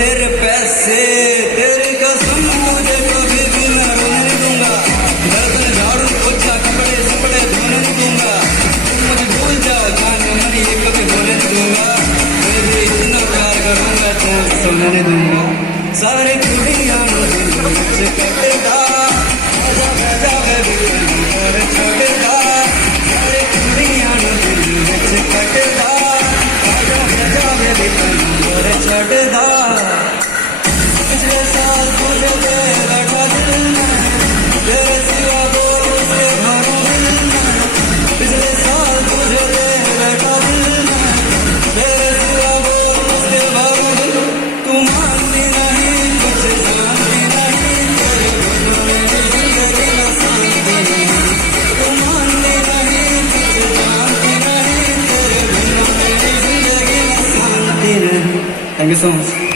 तेरे पैसे तेरी कसम मुझे कभी भी मैं रोने दूंगा घर झाड़ू पोछा कपड़े सपड़े धोने दूंगा तुम मुझे भूल जाओ जाने मन ये कभी होने दूंगा मैं भी इतना प्यार करूंगा तो सोने दूंगा सारे कुड़ियां मुझे कटेगा आजा बेजा बेबी कर छोड़ेगा सारे कुड़ियां मुझे कटेगा आजा बेजा बेबी कर छोड़ेगा पिछले साल तुझे दे बैठा दिल में तेरे सिवा बोल उसके घरों दिल में पिछले साल तुझे दे बैठा दिल में तेरे सिवा बोल उसके घरों दिल तू मानती नहीं कुछ जानती नहीं तेरे बिना मेरी जिंदगी न शांति नहीं तू मानती नहीं कुछ जानती नहीं तेरे बिना मेरी जिंदगी न शांति नहीं। Thank you so much.